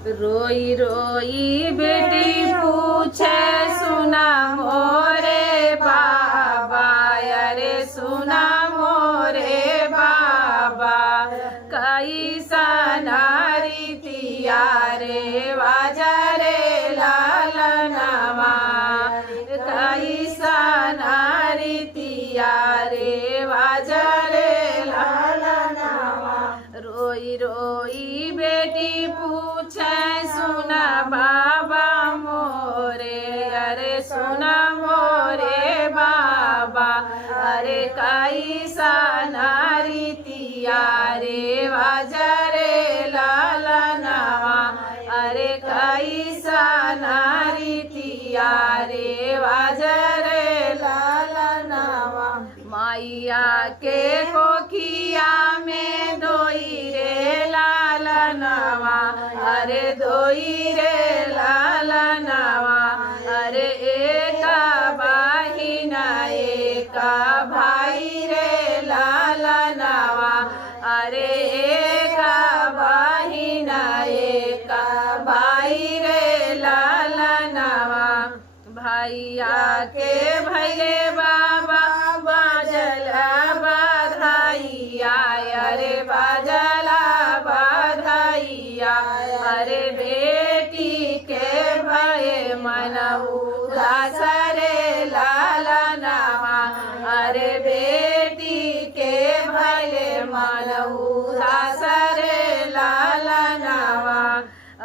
रोई रोई बेटी पूछे सुना मोरे बाबा, अरे सुना मोरे बाबा, कैसा नारी तिया रे वाजा रे लालनवा, कैसा नारी तिया रे वाजा रे लालनवा। रोई रोई बेटी पूछे सुना बाबा मोरे, अरे सुना मोरे बाबा, अरे कैसा नारी तिया रे वाजा रे लालनवा, अरे कैसा नारी तिया रे वाजा रे लालनवा। मैया के कोखिया में दोई रे लालनवा, अरे दोई रे लालनवा, अरे एक बहिना एक भाई रे लालनवा, अरे एक बहिना एक भाई रे लालनवा। भैया के भैले बाबा बाजला बधाइया, अरे बाजला बधाइया, अरे बेटी के भय मन उदास रे लालनवा, अरे बेटी के भय मन उदास रे लालनवा,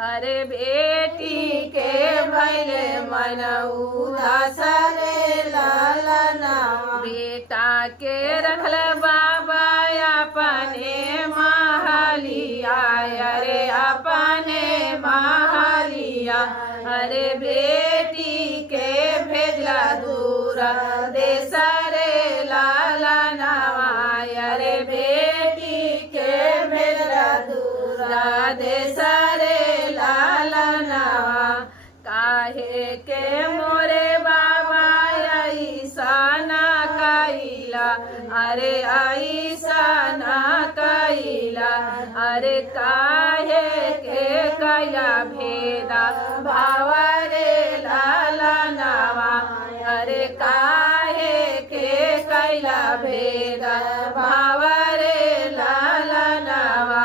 अरे बेटी के भैले मन उदास रे लालनवा। बेटा के रखल बाबा अपने महलिया, अरे अपने महलिया, अरे बेटी के भेजला दूर देश रे लालनवा, अरे बेटी के भेजला दूर देश रे लालनवा। काहे के मोरे बाबा ऐसा ना कैला, अरे ऐसा ना कैला, अरे काहे के कैला भेदा भाव रे लालनवा, अरे काहे के कैला भेदा भाव रे लालनवा।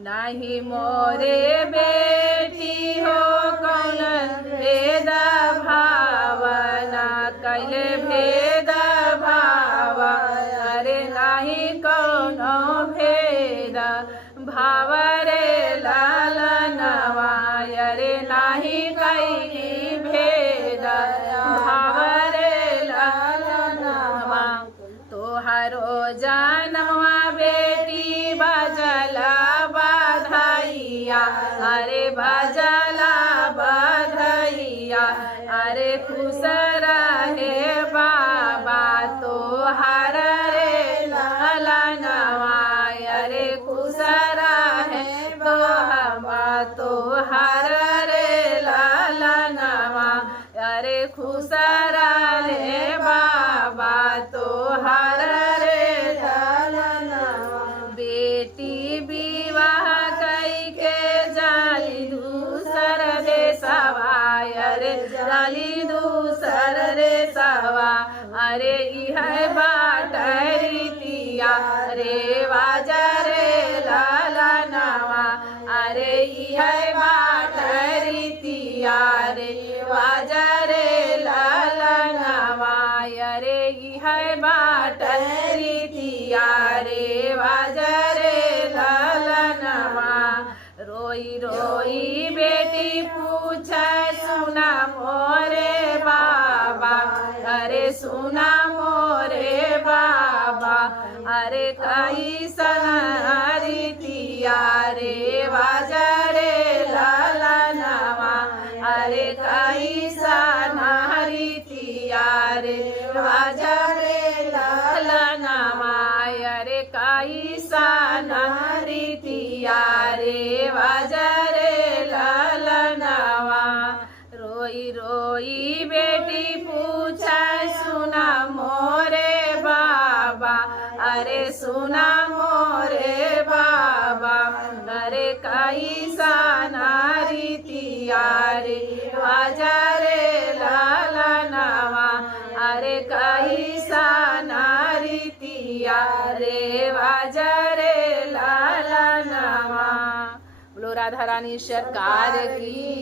नहीं मोरे बेटी हो कौन भेद भावना कैले भेद भाव, अरे नहीं कौनो भेद भाव रे लालनवा, अरे नहीं कैली भेद भाव रे लालनवा। तोहरो जनवा बेटी बजला बधाइया, अरे बजला बधाइया, अरे खुश रहे बाबा तोहर रे लालनवा, अरे खुश रहे बाबा तोहर रे लालनवा, अरे खुश रहे बाबा तोहर रे लालनवा। बेटी विवाह कई के जाली दूसर देशवा, अरे जाली दूसर देशवा, अरे इह बाट रीतिया रे वाजा रे लालनवा, अरे इह बाट रीतिया रे वाजा रे लालनवा, अरे इह बाट रीतिया रे वाजा रे लालनवा। रोई रोई बेटी पूछे सुना मोरे बाबा, अरे सुना मोरे बाबा, अरे कैसन रीतिया रे वाजा रे लालनवा, अरे कैसन रीतिया रे वाजा रे लालनवा, अरे कैसन रीतिया रे वाजा रे लालनवा। रोई रोई बेटी पूछे सुना मोरे बाबा, अरे सुना मोरे बाबा, अरे कैसा मैया रे बाजा रे लाला नामा। बोलो राधा रानी सरकार की।